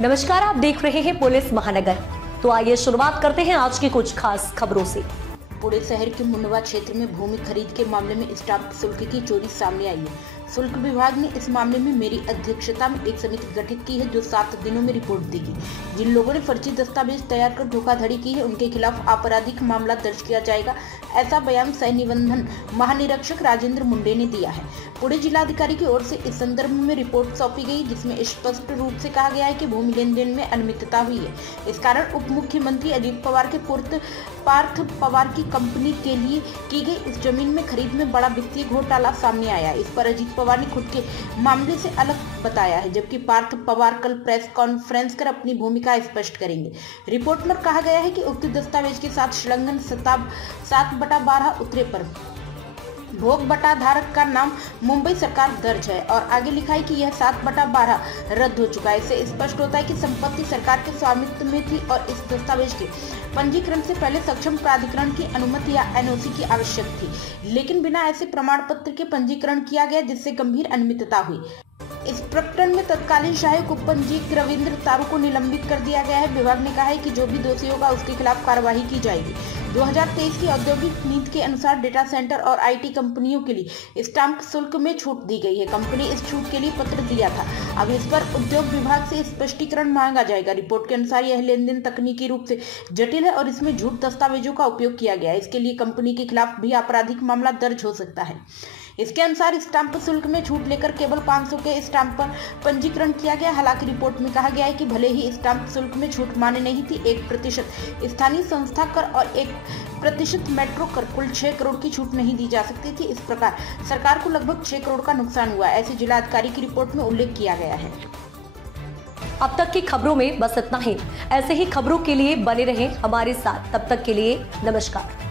नमस्कार, आप देख रहे हैं पुलिस महानगर। तो आइए शुरुआत करते हैं आज की कुछ खास खबरों से। पुणे शहर के मुंडवा क्षेत्र में भूमि खरीद के मामले में स्टाम्प शुल्क की चोरी सामने आई है। शुल्क विभाग ने इस मामले में मेरी अध्यक्षता में एक समिति गठित की है जो 7 दिनों में रिपोर्ट देगी। जिन लोगों ने फर्जी दस्तावेज तैयार कर धोखाधड़ी की है उनके खिलाफ आपराधिक मामला दर्ज किया जाएगा, ऐसा बयान सह निबंधन महानिरीक्षक राजेंद्र मुंडे ने दिया है। पुणे जिलाधिकारी की ओर से इस संदर्भ में रिपोर्ट सौंपी गई, जिसमें स्पष्ट रूप से कहा गया है कि भूमि लेन देन में अनियमितता हुई है। इस कारण उप मुख्यमंत्री अजीत पवार के पुत्र पार्थ पवार की कंपनी के लिए की गई इस जमीन में खरीद में बड़ा वित्तीय घोटाला सामने आया। इस पर अजीत पवार ने खुद के मामले से अलग बताया है, जबकि पार्थ पवार कल प्रेस कॉन्फ्रेंस कर अपनी भूमिका स्पष्ट करेंगे। रिपोर्ट में कहा गया है कि उक्त दस्तावेज के साथ संलग्न 7/12 उत्तरे पर भोग बटा धारक का नाम मुंबई सरकार दर्ज है और आगे लिखा है कि यह 7/12 रद्द हो चुका है। इससे स्पष्ट होता है कि संपत्ति सरकार के स्वामित्व में थी और इस दस्तावेज के पंजीकरण से पहले सक्षम प्राधिकरण की अनुमति या एनओसी की आवश्यक थी, लेकिन बिना ऐसे प्रमाण पत्र के पंजीकरण किया गया, जिससे गंभीर अनियमितता हुई। इस प्रकरण में तत्कालीन सहायक उप पंजीयक रविंद्र तारू को निलंबित कर दिया गया है। विभाग ने कहा है कि जो भी दोषी होगा उसके खिलाफ कार्यवाही की जाएगी। 2023 की औद्योगिक नीति के अनुसार डेटा सेंटर और आईटी कंपनियों के लिए स्टाम्प शुल्क में छूट दी गई है। कंपनी इस छूट के लिए पत्र दिया था। अब इस पर उद्योग विभाग से स्पष्टीकरण मांगा जाएगा। रिपोर्ट के अनुसार यह लेन देन तकनीकी रूप से जटिल है और इसमें झूठ दस्तावेजों का उपयोग किया गया है। इसके लिए कंपनी के खिलाफ भी आपराधिक मामला दर्ज हो सकता है। इसके अनुसार स्टाम्प शुल्क में छूट लेकर केवल 500 के स्टाम्प पर पंजीकरण किया गया। हालांकि रिपोर्ट में कहा गया है कि भले ही स्टाम्प शुल्क में छूट मान्य नहीं थी, 1% स्थानीय संस्था कर और 1% मेट्रो कर, कुल 6 करोड़ की छूट नहीं दी जा सकती थी। इस प्रकार सरकार को लगभग 6 करोड़ का नुकसान हुआ, ऐसे जिलाधिकारी की रिपोर्ट में उल्लेख किया गया है। अब तक की खबरों में बस इतना ही। ऐसे ही खबरों के लिए बने रहें हमारे साथ। तब तक के लिए नमस्कार।